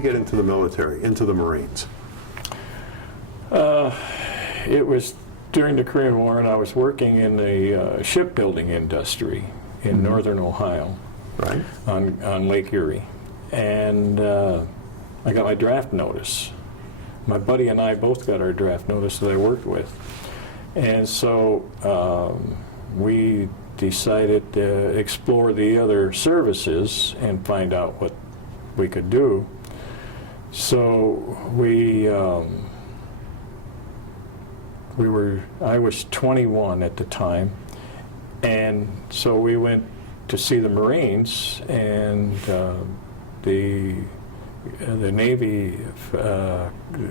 you get into the military, into the Marines? It was during the Korean War, and I was working in the shipbuilding industry in northern Ohio, Right. on Lake Erie. And I got my draft notice. My buddy and I both got our draft notice that I worked with. And so we decided to explore the other services and find out what we could do. So I was 21 at the time, and so we went to see the Marines, and the Navy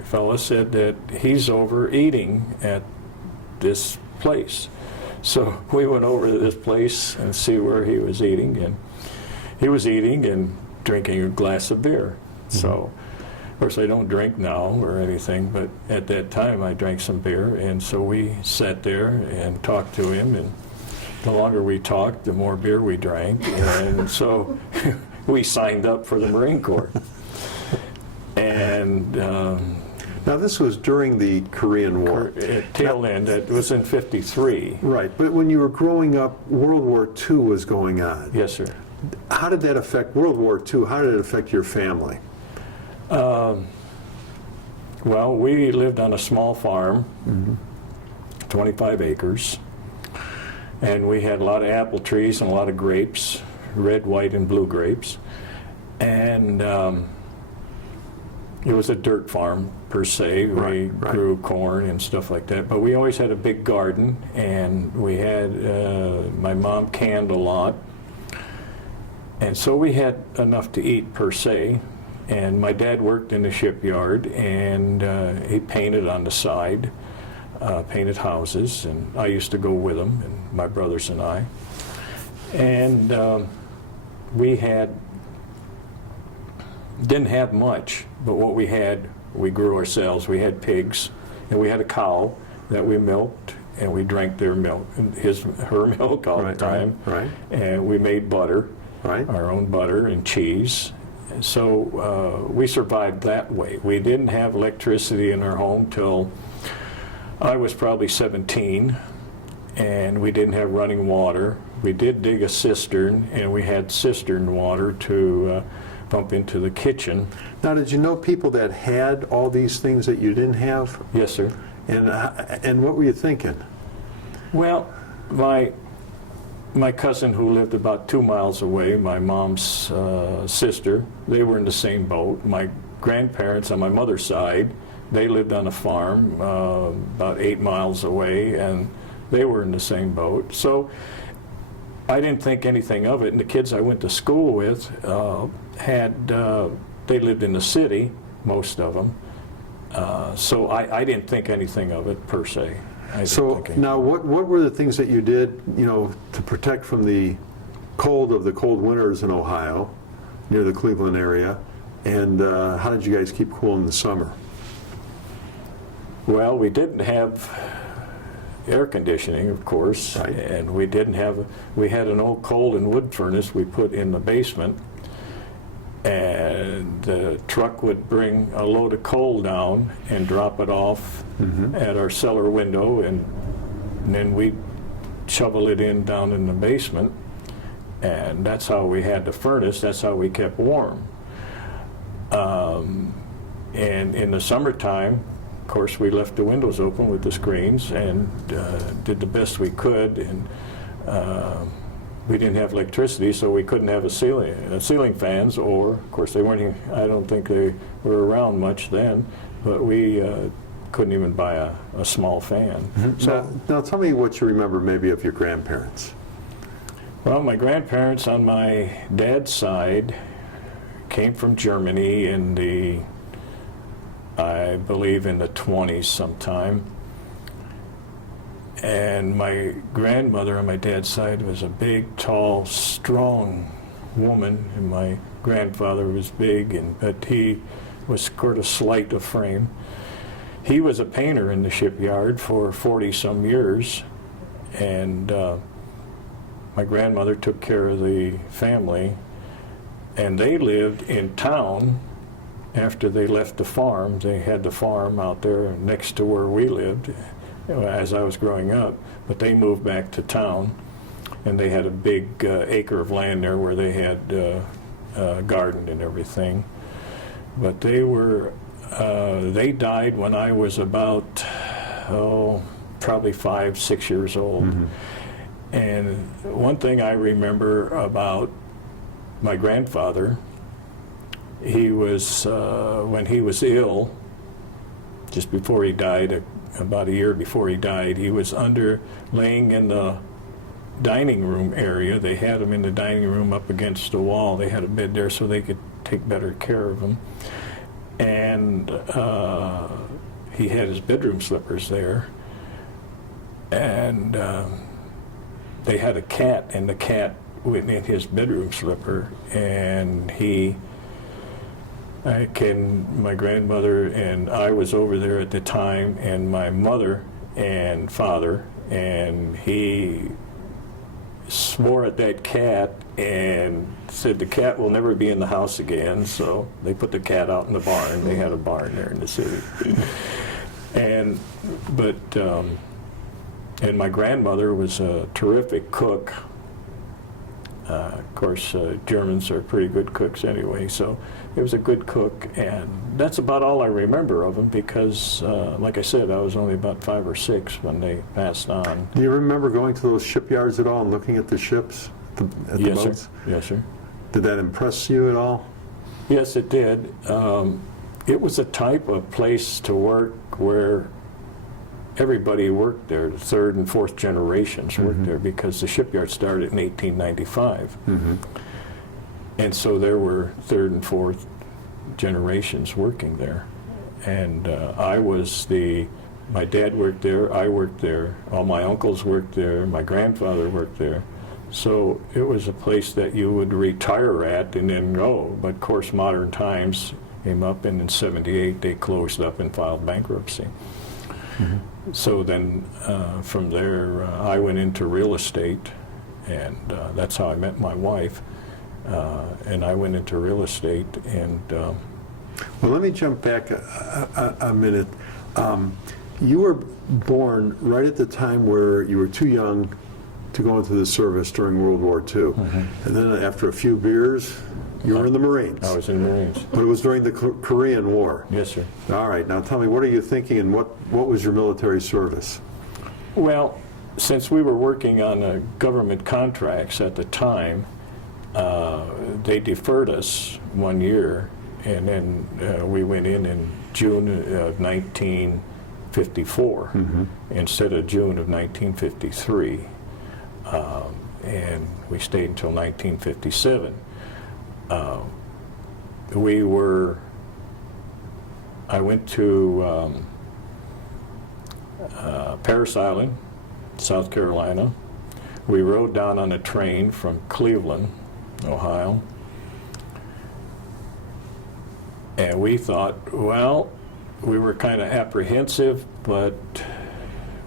fella said that he's overeating at this place. So we went over to this place and see where he was eating, and he was eating and drinking a glass of beer. So, of course, I don't drink now or anything, but at that time I drank some beer, and so we sat there and talked to him, and the longer we talked, the more beer we drank, and so we signed up for the Marine Corps. And now this was during the Korean War. Tail end, it was in '53. Right, but when you were growing up, World War II was going on. Yes, sir. How did that affect World War II? How did it affect your family? Well, we lived on a small farm, 25 acres, and we had a lot of apple trees and a lot of grapes, red, white, and blue grapes. And it was a dirt farm, per se. We grew corn and stuff like that, but we always had a big garden, and we had, my mom canned a lot, and so we had enough to eat, per se. And my dad worked in the shipyard, and he painted on the side, painted houses, and I used to go with him, and my brothers and I. And we didn't have much, but what we had, we grew ourselves. We had pigs, and we had a cow that we milked, and we drank their milk, her milk all the time. Right. And we made butter, our own butter and cheese. So we survived that way. We didn't have electricity in our home till I was probably 17, and we didn't have running water. We did dig a cistern, and we had cistern water to pump into the kitchen. Now, did you know people that had all these things that you didn't have? Yes, sir. And what were you thinking? Well, my cousin who lived about 2 miles away, my mom's sister, they were in the same boat. My grandparents on my mother's side, they lived on a farm about 8 miles away, and they were in the same boat. So I didn't think anything of it, and the kids I went to school with they lived in the city, most of them. So I didn't think anything of it, per se. So now, what were the things that you did, to protect from the cold of the cold winters in Ohio, near the Cleveland area, and how did you guys keep cool in the summer? Well, we didn't have air conditioning, of course, and we had an old coal and wood furnace we put in the basement, and the truck would bring a load of coal down and drop it off at our cellar window, and then we'd shovel it in down in the basement, and that's how we had the furnace. That's how we kept warm. And in the summertime, of course, we left the windows open with the screens and did the best we could, and we didn't have electricity, so we couldn't have ceiling fans, or, of course, they weren't even, I don't think they were around much then, but we couldn't even buy a small fan. So now tell me what you remember maybe of your grandparents. Well, my grandparents on my dad's side came from Germany in I believe in the 20s sometime. And my grandmother on my dad's side was a big, tall, strong woman, and my grandfather was big, but he was sort of slight of frame. He was a painter in the shipyard for 40-some years, and my grandmother took care of the family, and they lived in town after they left the farm, they had the farm out there next to where we lived as I was growing up, but they moved back to town, and they had a big acre of land there where they had garden and everything. But they died when I was about, probably 5, 6 years old. Mm-hmm. And one thing I remember about my grandfather, he was, when he was ill, just before he died, about a year before he died, he was laying in the dining room area. They had him in the dining room up against the wall. They had a bed there so they could take better care of him. And he had his bedroom slippers there. And they had a cat, and the cat went in his bedroom slipper, and my grandmother and I was over there at the time, and my mother and father, and he swore at that cat and said the cat will never be in the house again, so they put the cat out in the barn. They had a barn there in the city. And my grandmother was a terrific cook. Of course, Germans are pretty good cooks anyway, so he was a good cook, and that's about all I remember of him because, like I said, I was only about 5 or 6 when they passed on. Do you remember going to those shipyards at all and looking at the ships, at the Yes, boats? sir. Yes, sir. Did that impress you at all? Yes, it did. It was a type of place to work where everybody worked there. The 3rd and 4th generations worked there because the shipyard started in 1895. Mm-hmm. And so there were 3rd and 4th generations working there. And my dad worked there, I worked there, all my uncles worked there, my grandfather worked there. So it was a place that you would retire at and then go. But of course, modern times came up, and in '78 they closed up and filed bankruptcy. Mm-hmm. So then from there, I went into real estate, and that's how I met my wife. And I went into real estate, and well, let me jump back a minute. You were born right at the time where you were too young to go into the service during World War II. Mm-hmm. And then after a few beers, you were in the Marines. I was in the Marines. But it was during the Korean War. Yes, sir. All right. Now tell me, what are you thinking, and what was your military service? Well, since we were working on government contracts at the time, they deferred us 1 year, and then we went in June of 1954 instead of June of 1953, and we stayed until 1957. I went to Parris Island, South Carolina. We rode down on a train from Cleveland, Ohio, and we thought, well, we were kind of apprehensive, but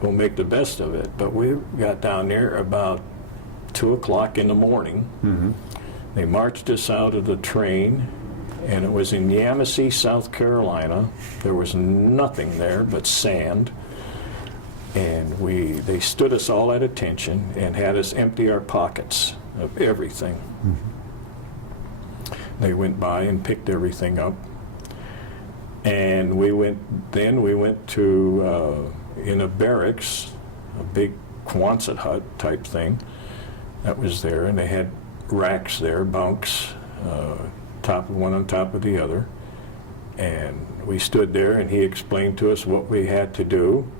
we'll make the best of it. But we got down there about 2 o'clock in the morning. Mm-hmm. They marched us out of the train, and it was in Yamasee, South Carolina. There was nothing there but sand. And they stood us all at attention and had us empty our pockets of everything. Mm-hmm. They went by and picked everything up. And we went to, in a barracks, a big Quonset hut type thing that was there, and they had racks there, bunks, one on top of the other. And we stood there, and he explained to us what we had to do.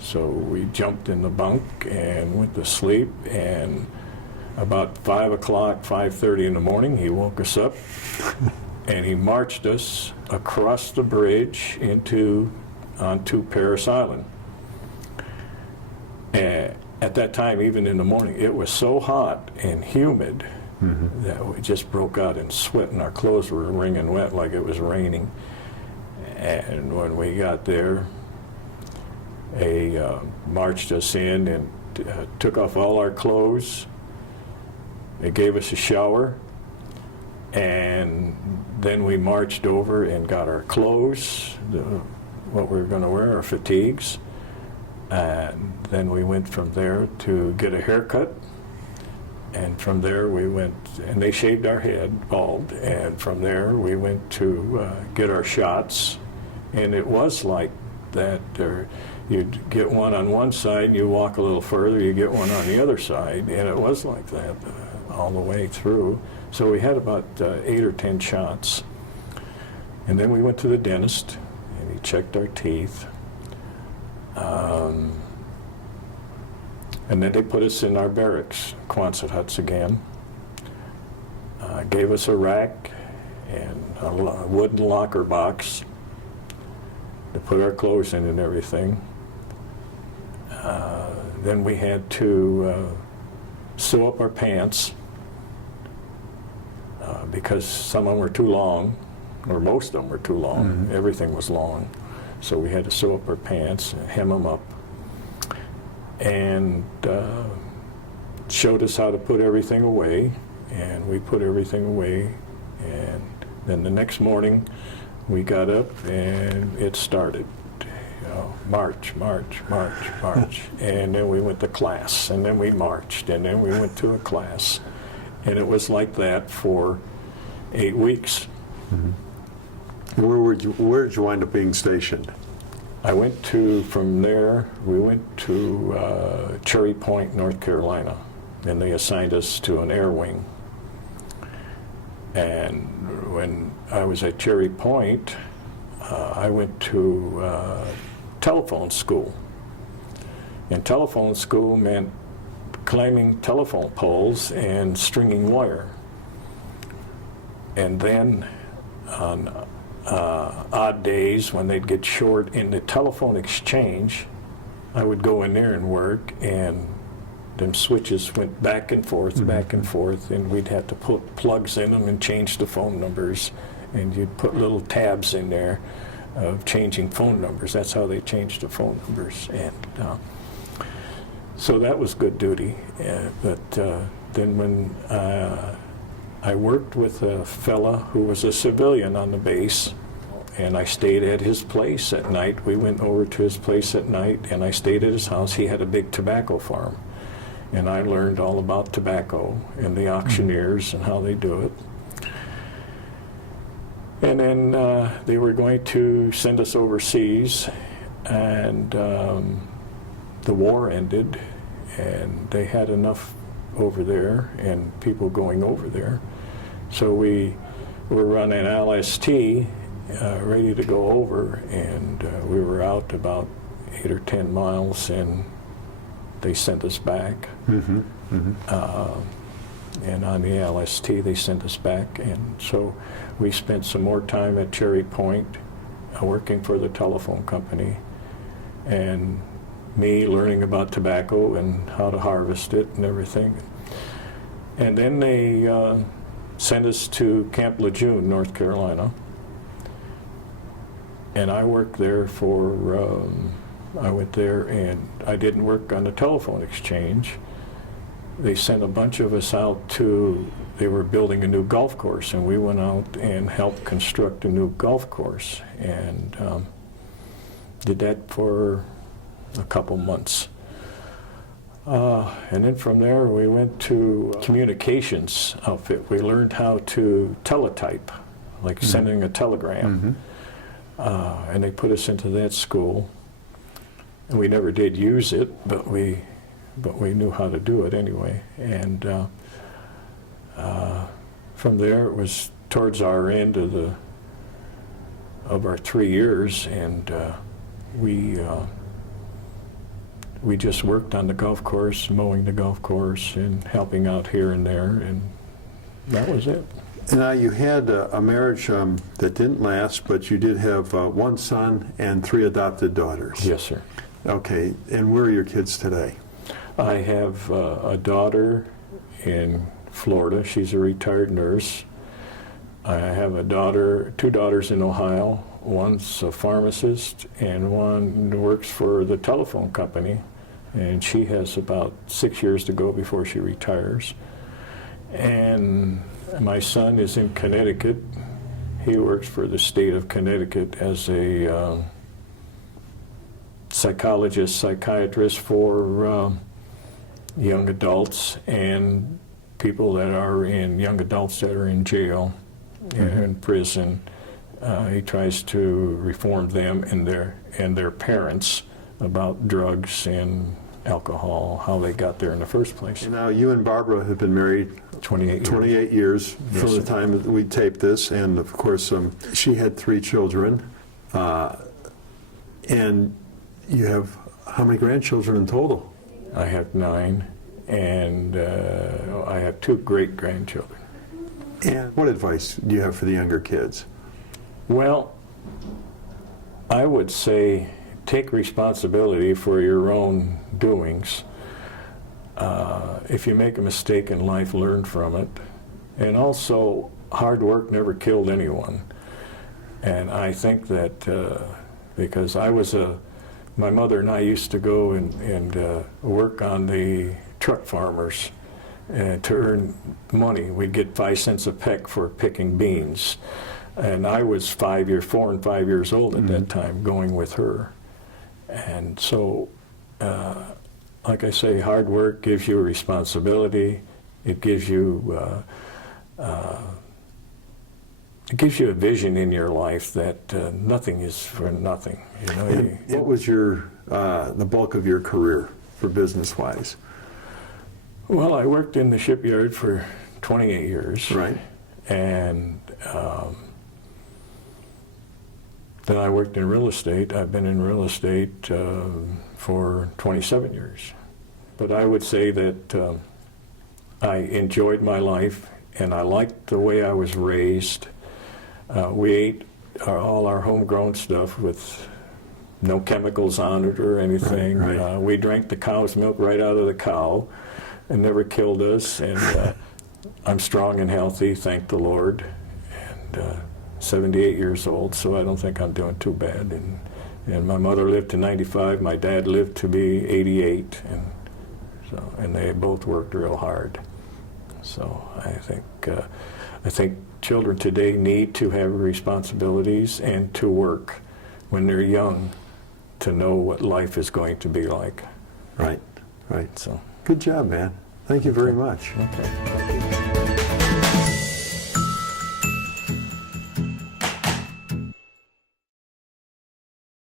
So we jumped in the bunk and went to sleep, and about 5 o'clock, 5:30 in the morning, he woke us up, and he marched us across the bridge onto Parris Island. And at that time, even in the morning, it was so hot and humid that we just broke out in sweat, and our clothes were wringing wet like it was raining. And when we got there, they marched us in and took off all our clothes. They gave us a shower, And then we marched over and got our clothes, what we were going to wear, our fatigues. And then we went from there to get a haircut. And from there we went, and they shaved our head bald. And from there we went to get our shots. And it was like that. You'd get one on one side, and you walk a little further, you get one on the other side. And it was like that all the way through. So we had about 8 or 10 shots. And then we went to the dentist, and he checked our teeth. And then they put us in our barracks, Quonset huts again. Gave us a rack and a wooden locker box to put our clothes in and everything. Then we had to sew up our pants because some of them were too long, or most of them were too long. Mm-hmm. Everything was long. So we had to sew up our pants, hem them up, and showed us how to put everything away. And we put everything away. And then the next morning, we got up and it started. March, march, march, march. And then we went to class, and then we marched, and then we went to a class. And it was like that for 8 weeks. Mm-hmm. Where did you wind up being stationed? I went to, from there, we went to Cherry Point, North Carolina, and they assigned us to an air wing. And when I was at Cherry Point, I went to telephone school. And telephone school meant climbing telephone poles and stringing wire. And then on odd days when they'd get short in the telephone exchange, I would go in there and work, and them switches went back and forth, mm-hmm. back and forth, and we'd have to put plugs in them and change the phone numbers, and you'd put little tabs in there of changing phone numbers. That's how they changed the phone numbers. And so that was good duty. But then when I worked with a fella who was a civilian on the base, and I stayed at his place at night. We went over to his place at night, and I stayed at his house. He had a big tobacco farm, and I learned all about tobacco and the auctioneers and how they do it. And then they were going to send us overseas, and the war ended, and they had enough over there and people going over there. So we were running LST, ready to go over, and we were out about 8 or 10 miles, and they sent us back. Mm-hmm. Mm-hmm. And on the LST, they sent us back, and so we spent some more time at Cherry Point, working for the telephone company, and me learning about tobacco and how to harvest it and everything. And then they sent us to Camp Lejeune, North Carolina, and I worked there for, I went there and I didn't work on the telephone exchange. They sent a bunch of us out to, they were building a new golf course, and we went out and helped construct a new golf course, and did that for a couple months. And then from there we went to a communications outfit. We learned how to teletype, like mm-hmm. sending a telegram. Mm-hmm. And they put us into that school. And we never did use it, but we knew how to do it anyway. And from there it was towards our end of our 3 years, and we just worked on the golf course, mowing the golf course and helping out here and there, and that was it. Now, you had a marriage that didn't last, but you did have 1 son and 3 adopted daughters. Yes, sir. Okay, and where are your kids today? I have a daughter in Florida. She's a retired nurse. I have 2 daughters in Ohio. One's a pharmacist, and one works for the telephone company, and she has about 6 years to go before she retires. And My son is in Connecticut. He works for the state of Connecticut as a psychologist, psychiatrist for young adults and people that are young adults that are in jail, in prison. He tries to reform them and their parents about drugs and alcohol, how they got there in the first place. Now, you and Barbara have been married 28 years Yes, from the sir. time that we taped this, and of course, she had 3 children, and you have how many grandchildren in total? I have 9, and I have 2 great-grandchildren. And what advice do you have for the younger kids? Well, I would say take responsibility for your own doings. If you make a mistake in life, learn from it. And also, hard work never killed anyone. And I think that because my mother and I used to go and work on the truck farmers to earn money. We'd get 5 cents a peck for picking beans. And I was 4 and 5 years old at that time, going with her. And so, like I say, hard work gives you a responsibility. It gives you a vision in your life that nothing is for nothing. You know. And what was the bulk of your career for business-wise? Well, I worked in the shipyard for 28 years. Right. And then I worked in real estate. I've been in real estate for 27 years. But I would say that I enjoyed my life, and I liked the way I was raised. We ate all our homegrown stuff with no chemicals on it or anything. Right. We drank the cow's milk right out of the cow. It never killed us, and I'm strong and healthy, thank the Lord, and 78 years old, so I don't think I'm doing too bad. And my mother lived to 95, my dad lived to be 88, and they both worked real hard. So I think children today need to have responsibilities and to work when they're young to know what life is going to be like. Right, right. So. Good job, man. Thank you very much. Okay.